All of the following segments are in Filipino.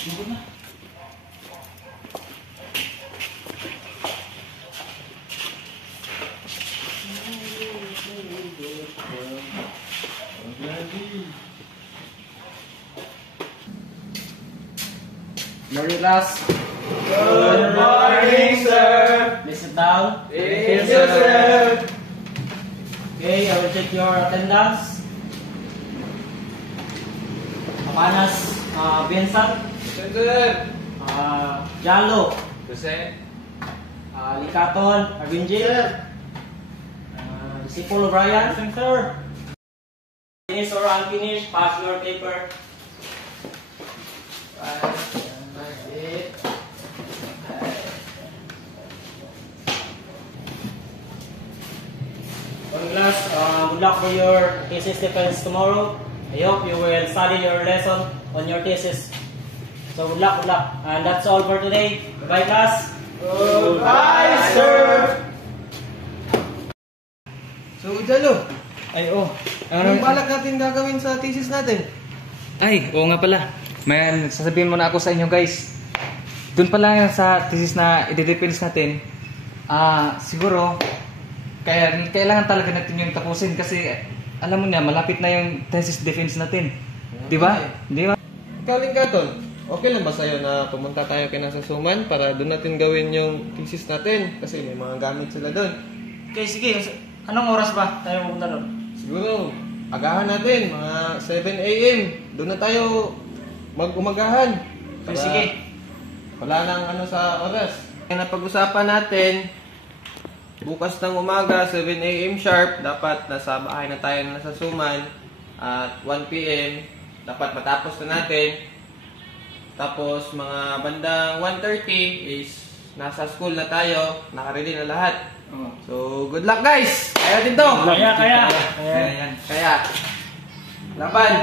Hindi na. Morning class. Good morning, sir. Please sit down. Thank you, sir. Okay, I will check your attendance. Kapanas, Vincent, Sir. Jalo, Present. Likaton, Arvinjil, Disciple O'Brien, sir. Finish or unfinished, pass your paper. Class, good luck for your thesis defense tomorrow. I hope you will study your lesson on your thesis. So good luck, and that's all for today. Bye class. Goodbye, sir. So, Jalo, Ay, oh. anong balak natin gagawin sa thesis natin? Ay, oo nga pala. May sasabihin muna ako sa inyo, guys. Doon pala sa thesis na i-defense natin, siguro, kailangan talaga natin yung tapusin kasi alam mo na, malapit na yung thesis defense natin. Di ba? Di ba? Ikaw, Lingkaton, okay lang ba sa'yo na pumunta tayo kay nasa Suman para doon natin gawin yung thesis natin? Kasi may mga gamit sila doon. Okay, sige. Anong oras ba tayo pupunta doon? Siguro, agahan natin, mga 7 a.m. Doon na tayo mag-umagahan. Okay, sige. Wala nang ano sa oras. Kaya napag-usapan natin, bukas ng umaga, 7 a.m. sharp, dapat nasa bahay na tayo nasa Suman. At 1 p.m. dapat matapos na natin. Tapos mga bandang 1:30 is nasa school na tayo, nakaready na lahat. So, good luck guys! Kaya din to! Kaya. Kaya, laban!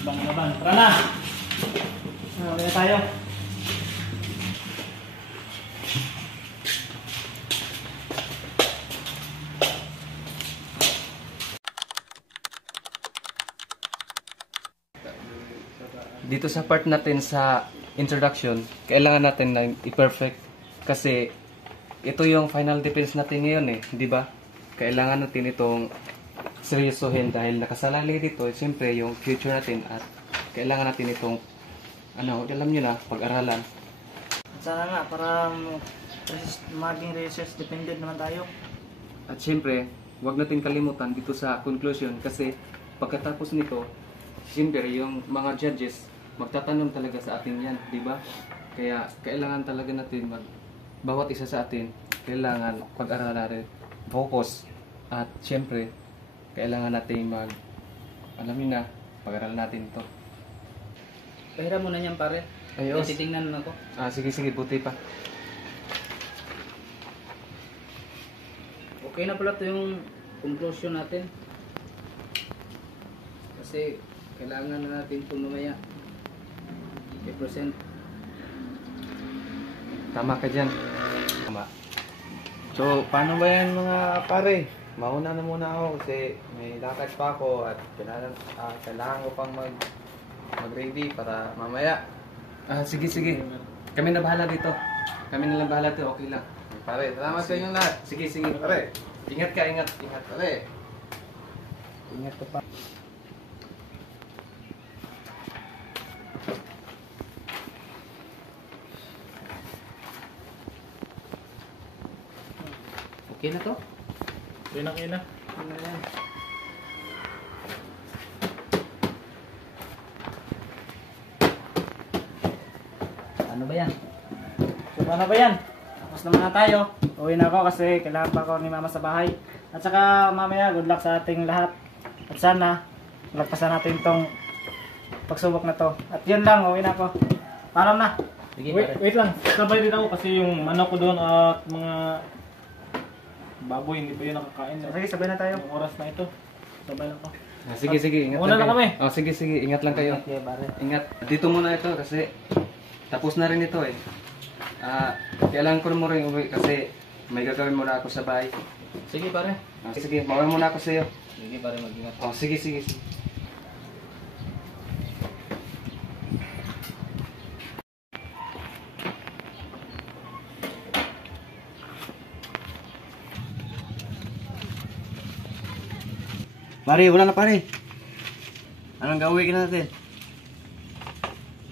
Bang. Tara na. Kaya tayo. Dito sa part natin sa introduction, kailangan natin na i-perfect kasi ito yung final defense natin ngayon di ba? Kailangan natin itong seryosohin dahil nakasalalay dito, siyempre yung future natin at kailangan natin itong alam nyo na, pag-aralan. Sana nga, para maging research dependent naman tayo. At siyempre, huwag natin kalimutan dito sa conclusion kasi pagkatapos nito, siyempre yung mga judges magtatanong talaga sa atin yan, di ba? Kaya kailangan talaga natin bawat isa sa atin, kailangan pag-aralan natin, focus, at siyempre, kailangan natin alam niyo na, pag-aralan natin ito. Pahiram mo na niyan pare. Ayos. Titingnan mo ako. Sige, buti pa. Okay na pala ito yung conclusion natin. Kasi kailangan na natin ito mamaya i-present. Tama ka dyan. Tama. So, paano ba yan mga pare? Mauna na muna ako kasi may lakad pa ako at kailangan ko pang mag-ready para mamaya. Sige. Kami na bahala dito. Kami na lang bahala dito, okay lang. Pare, salamat sa inyong lahat. Sige. Pare, Ingat ka. pare. Ingat ka pa. Okay na to? Okay na. Ano na yan? Ano ba yan? So, paano ba yan? Tapos naman na tayo. Uwi na ako kasi kailangan pa ako ni mama sa bahay. At saka mamaya, good luck sa ating lahat. At sana, lagpasan natin tong pagsubok na to. At yun lang, uwi na ako. Paalam na. Sige, Wait lang, sabay din ako kasi yung manok ko doon at mga baboy hindi pa yun nakakain. Sige, sabay na tayo. Yung oras na ito, sabay lang ako. Sige, ingat Una lang na kayo. kami. Sige, ingat lang kayo. Okay, pare. Ingat. Dito muna ito kasi tapos na rin ito kailangan ko mo rin uwi kasi may gagawin muna ako sa bahay. Sige, pare. Sige, mawala muna ako sa iyo. Sige, pare, mag-ingat. Sige. Pare, wala na pare. Anong gawin natin?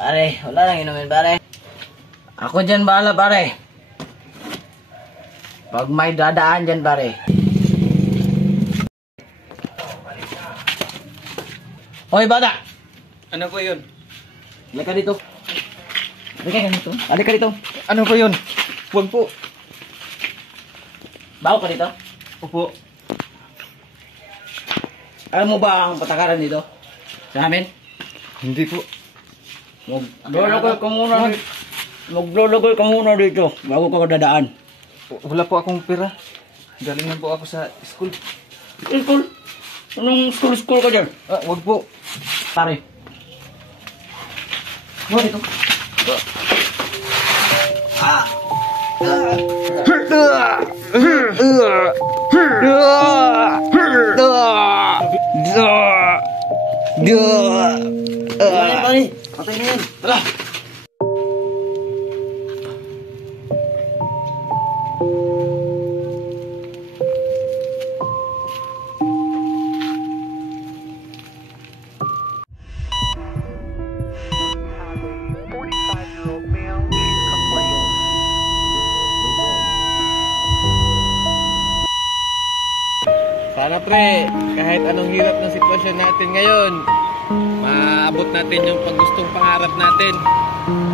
Pare, wala nang inumin pare. Ako dyan bahala pare. Pag may dadaan dyan pare. Hoy bata! Ano po yun? Halika dito. Halika dito. Halika dito. Ano po yun? Huwag po. Bago ka dito? Opo. Alam mo ba ang patakaran dito? Sa amin? Hindi po. Maglulugol ka muna dito. Maglulugol ka muna dito bago ka dadaan. Wala po akong pera. Galing na po ako sa school. School? Anong school ka dyan? Wag po. Pare. Mo dito. Pare, patay na yan. Tara. Sana pre, kahit anong hirap ng sitwasyon natin ngayon, maabot natin yung paggustong pangarap natin.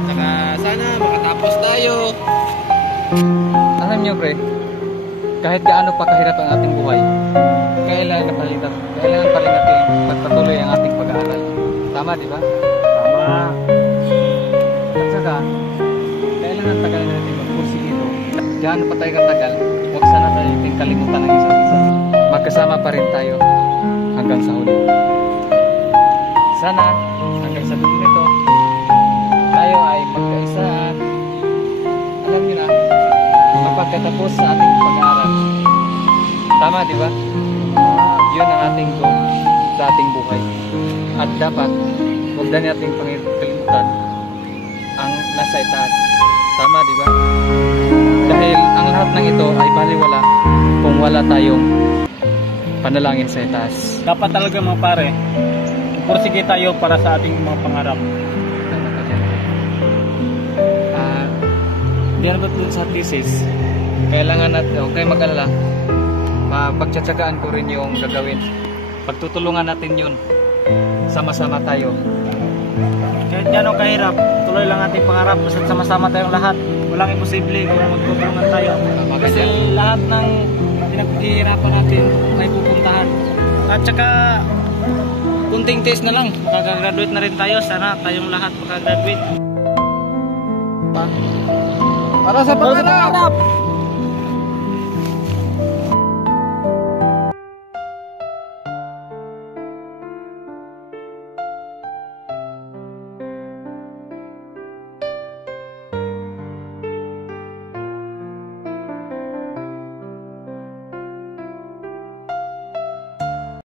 Saka sana makatapos tayo. Alam niyo pre, kahit gaano pa kahirap ang ating buhay, kailangan pa rin natin magpatuloy ang ating pag-aaral. Tama, di ba? Tama. At saka, kailangan tagal natin magpursige. Gaano pa tayo katagal, huwag sana natin kalimutan ang isa't isa. Magkasama pa rin tayo hanggang sa huli. Sana, hanggang sa dulo nito, tayo ay magkaisa at alam niyo na, mapagkatapos sa ating pag-aaral. Tama, di ba? Yun ang ating goal sa ating buhay. At dapat, huwag na nating kalimutan ang nasa itaas. Tama, di ba? Dahil ang lahat ng ito ay baliwala kung wala tayong panalangin sa itaas. Dapat talaga mga pare, pursige tayo para sa ating mga pangarap. Tama ka dyan. Diyan ba dun sa thesis? Kailangan natin, huwag kayo mag-alala. Pagtsatsagaan ko rin yung gagawin. Pagtutulungan natin yun. Sama-sama tayo. Kahit gano'ng kahirap, tuloy lang ating pangarap. Basta sama-sama tayong lahat. Walang imposible kung magtutulungan tayo. Tama ka Kasi dyan. lahat ng pinaghihirapan natin ay pupuntahan. At saka, kunting test na lang. Makakagraduate na rin tayo. Sana tayong lahat makagraduate. Para sa pangarap!